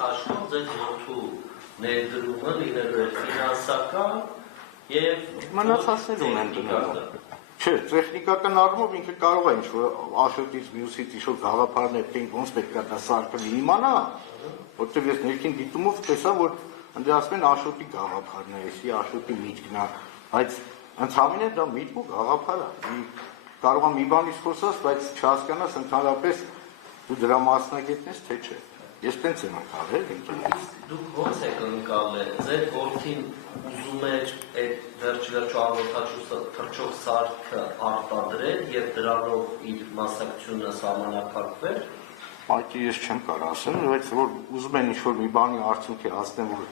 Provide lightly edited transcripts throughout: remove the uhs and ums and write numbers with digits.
հաշվով ձեր որդու ներդրումը լինելու է ֆինանսական եւ մնացածներ ունեն դնելու։ Չէ, տեխնիկական առումով ինքը կարող է ինչ-որ Աշոտից մյուսից ինչ-որ գաղափարներ տենք, ոնց պետք է դա սարքել իմանա, որտեղ ես ներքին դիտումով տեսա, որ ընդդասում են Աշոտի գաղափարն է, էսի Աշոտի միտքն է, բայց ընդհանրապես դա միտք ու գաղափար է։ Կարող է մի բանից խոսած, բայց չհասկանաս ընդհանրապես դու դրա մասնագետն ես, թե չէ։ Ես տենց եմ անկալել ինքնից։ Դուք ո՞նց եք ընկալել, ձեր որդին ուզում էր այդ վերջ-վերջո անօթաչու թռչող սարքը արտադրել եւ դրանով իր մասնակցությունը սահմանափակվել։ Այդ ես չեմ կարող ասել, բայց որ ուզում են ինչ-որ մի բանի արդյունքի հասնեն, որ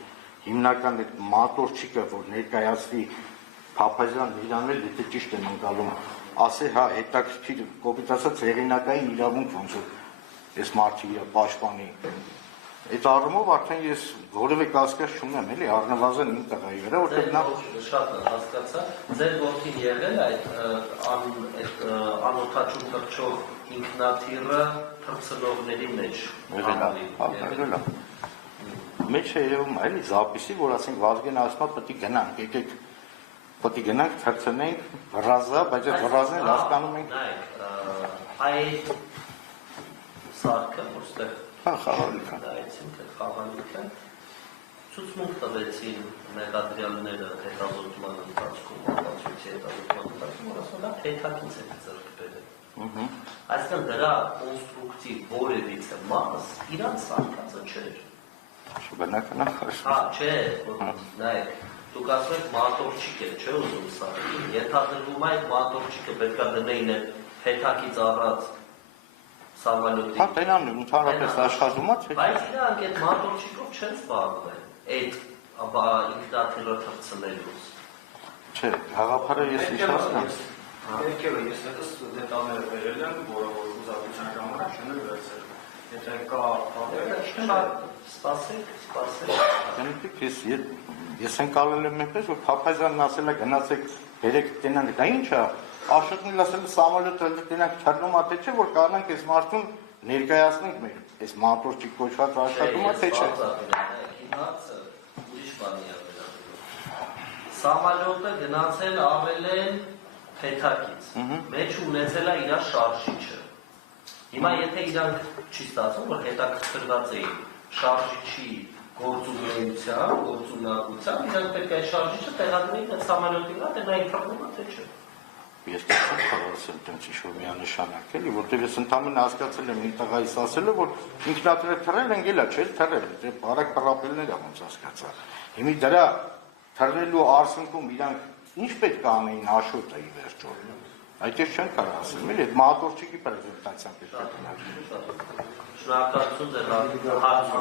հիմնական այդ մատորչիկը, որ ներկայացվի Փափազյան իրանել, եթե ճիշտ եմ ընկալում, ասել, հա, հետաքրքիր կոպիտ ասած հեղինակային իրավունք ոնց որ ես մարդի իր պաշտպանի։ Այդ առումով արդեն ես որևէ կասկած չունեմ, էլի, առնվազն իմ տղայի վրա, որտեղ նա շատ հասկացա, ձեր որդին եղել այդ անօթաչու թռչող ինքնաթիռը թռցնողների մեջ։ Եղել է։ Մեջ է երևում էլի զապիսի, որ ասենք Վազգեն ասում է պետք է գնանք, եկեք պետք է գնանք թռցնենք վրազա, բայց այդ վրազն հասկանում ենք։ Այդ սարքը, որտեղ խաղալիքը, այսինքն խաղալիքը ցուցմունք տվեցին մեղադրյալները հետազոտման ընթացքում, ապացույցի հետազոտման ընթացքում, որ ասում են հետաքից է ձեռք բերել։ Այսինքն դրա կոնստրուկտիվ որևիցե մաս իրանց սարքածը չէր։ Բնական է։ Հա, չէ, նայեք, դուք ասում եք մատորչիկ է, չէ՞ ուզում սարքին։ Ենթադրվում է այդ մատորչիկը պետք է դնեին հետաքից առած Սամալյոտի։ Հա, տենան է, ընդհանրապես աշխատում է, չէ՞։ Բայց իրանք այդ մատորչիկով չեն զբաղվել, այդ ինքնաթիռը թռցնելուց։ Չէ, գաղափարը ես ինչ հասկանում։ Երկևը ես հետս դետալները վերել եմ, որը որ ուզածության ժամանակ չեն վերցել։ Եթե կա Սպասեք։ Ես ընկալել եմ այնպես, որ Փափազյանն ասել է գնացեք բերեք տենանք, դա ի՞նչ է։ Աշոտն ասել է սամոլյոտը տենանք թռնում է, թե չէ, որ կարողանանք այս մարդուն ներկայացնենք մեր այս մատորչիկ կոչված աշխատումը, թե չէ։ Հիմացը ուրիշ բանի է վերաբերում։ Սամալյոտը գնացել ավել են փեթակից։ Մեջ ունեցել է իր շարժիչը։ Հիմա եթե իրանք չի ստացվում, որ հետաքրքրված էին շարժիչի գործունեությամբ, գործունակությամբ, իրանք պետք է շարժիչը տեղադրեին այդ սամալյոտի վրա, թե նա ինքնուրույն է, թե չէ։ Ես չեմ խորհրդել տենց ինչ-որ միանշանակ էլի, որտեղ ես ընդհանրապես հասկացել եմ իմ տղայիս ասելը, որ ինքնաթիռը թռել են գելա, չէ՞ թռել, դե բարակ պրապելներ ա ոնց հասկացա։ Հիմա դրա թռնելու արդյունքում իրանք ինչ պետք է անեին Աշոտը ի վերջո։ Այդ ես չեմ կարող ասել, էլի այդ մատորչիկի պրեզենտացիան պետք է գնալ։ Շնորհակալություն ձեր հարցը։